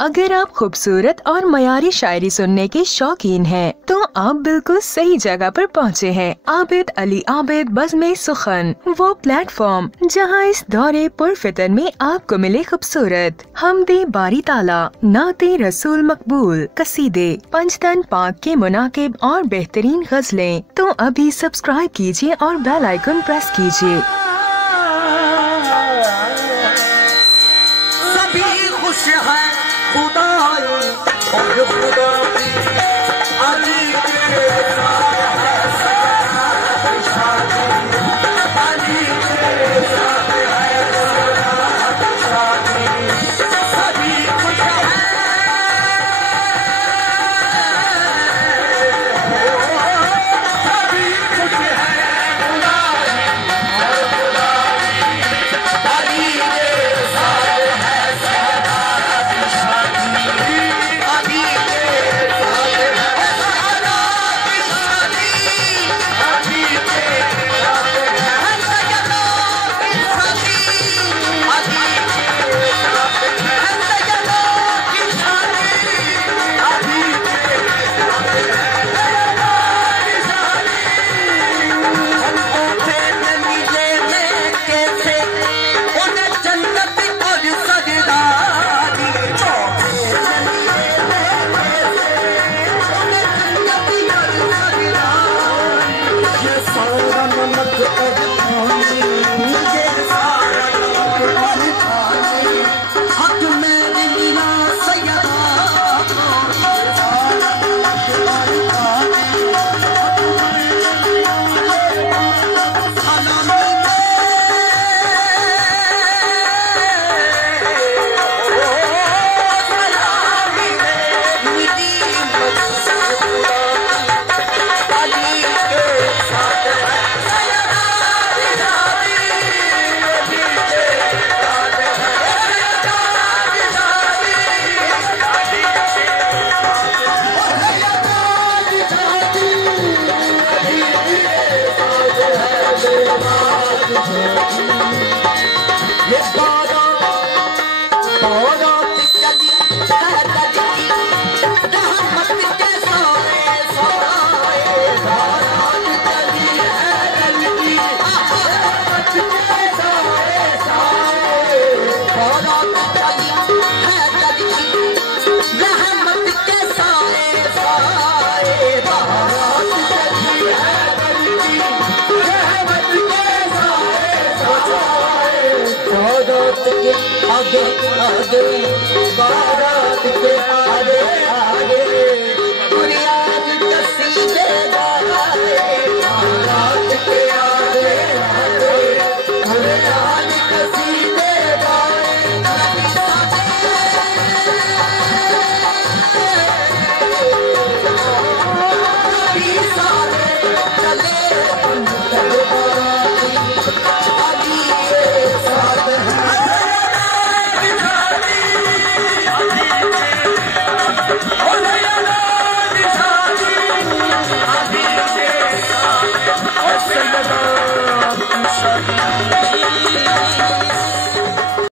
अगर आप खूबसूरत और मयारी शायरी सुनने के शौकीन हैं, तो आप बिल्कुल सही जगह पर पहुंचे हैं। आबिद अली आबिद बज़्म सुखन, वो प्लेटफॉर्म जहां इस दौरे पुरफितन में आपको मिले खूबसूरत हमदे बारी ताला, नाते रसूल मकबूल, कसीदे, पंचतन पाक के मुनाकिब और बेहतरीन गज़लें। तो अभी सब्सक्राइब कीजिए और बेल आइकन प्रेस कीजिए। खुश है खुदाई और खुदा की अली के साथ है शादी, अली के साथ है शादी, सभी खुश है, सभी खुश है खुदाई और खुदा की अली के साथ है आगे आगे